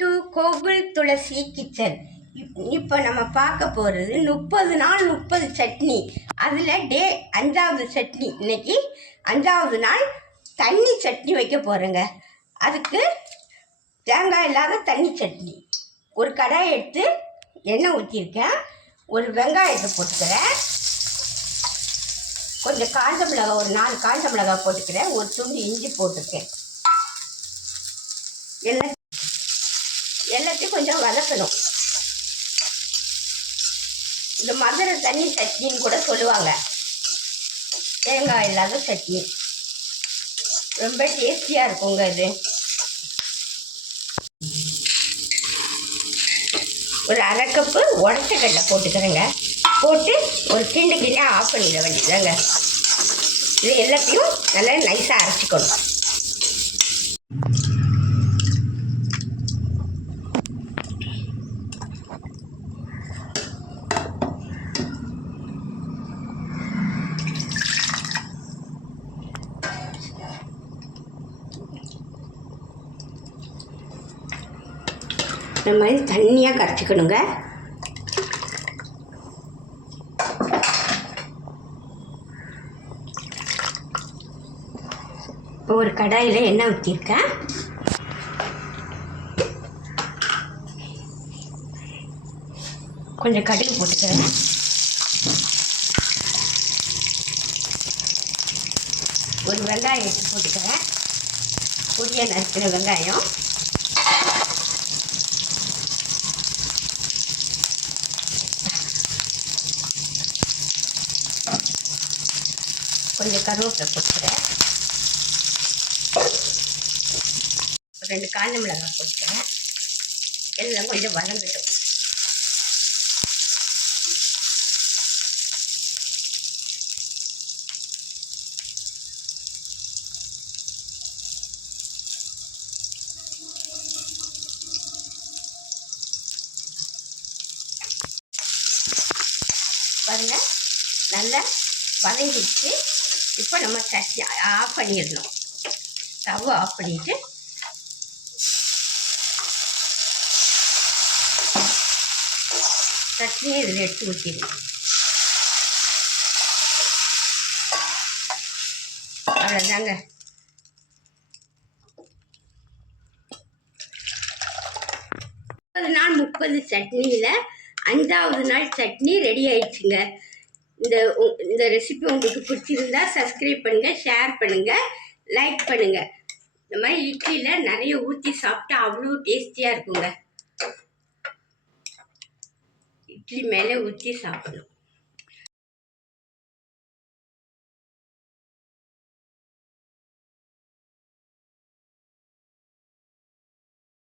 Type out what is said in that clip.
To Gokul Thulasi kitchen. இப்போ நம்ம பார்க்க போகிறது முப்பது நாள் முப்பது சட்னி. அதில் டே அஞ்சாவது சட்னி. இன்னைக்கு அஞ்சாவது நாள் தண்ணி சட்னி வைக்க போகிறேங்க அதுக்கு தேங்காய் இல்லாத தண்ணி சட்னி. ஒரு கடாய் எடுத்து எண்ணெய் ஊற்றிருக்கேன் ஒரு வெங்காயத்தை போட்டுக்கிறேன். கொஞ்சம் காஞ்ச மிளகாய் ஒரு நாலு காஞ்ச மிளகாய் போட்டுக்கிறேன். ஒரு துண்டு இஞ்சி போட்டுருக்கேன். எல்லாம் எல்லாத்தையும் கொஞ்சம் வதக்கணும். இந்த மதுரை தண்ணி சட்னின்னு கூட சொல்லுவாங்க. தேங்காய் இல்லாத சட்னி. ரொம்ப டேஸ்டியாக இருக்குங்க இது. ஒரு அரை கப்பு உடச்ச கடலை போட்டுக்கிறேங்க. போட்டு ஒரு கிண்டு கிண்ணே ஆஃப் பண்ணிட வேண்டியதாங்க இது எல்லாத்தையும் நல்லா நைஸாக அரைச்சிக்கணும். இந்த மாதிரி தண்ணியாக கரைச்சிக்கணுங்க. இப்போ ஒரு கடாயில் எண்ணெய் ஊற்றிருக்கேன் கொஞ்சம் கடுகு போட்டுக்கிறேன். ஒரு வெங்காயம் எடுத்து போட்டுக்கிறேன். பொடியாக நறுக்கிற வெங்காயம். கொஞ்சம் கருவேப்பிலை கொடுக்குறேன் ரெண்டு காஞ்ச மிளகாய் கொடுக்குறேன் எல்லாம் கொஞ்சம் வளர்ந்துட்டோம் பாருங்க நல்லா வதங்கிடுச்சு இப்போ நம்ம சட்டி ஆஃப் பண்ணிடணும். ஸ்டவ் ஆஃப் பண்ணிட்டு சட்னியை இதில் எடுத்து ஊற்றிடணும். அவ்வளோதாங்க முப்பது நாள் முப்பது சட்னியில் அஞ்சாவது நாள் சட்னி ரெடி ஆயிடுச்சுங்க. இந்த இந்த ரெசிபி உங்களுக்கு பிடிச்சிருந்தா சப்ஸ்கிரைப் பண்ணுங்கள் ஷேர் பண்ணுங்கள் லைக் பண்ணுங்கள் இந்த மாதிரி இட்லியில் நிறைய ஊற்றி சாப்பிட்டா அவ்வளோ டேஸ்டியாக இருக்குங்க. இட்லி மேலே ஊற்றி சாப்பிடணும்.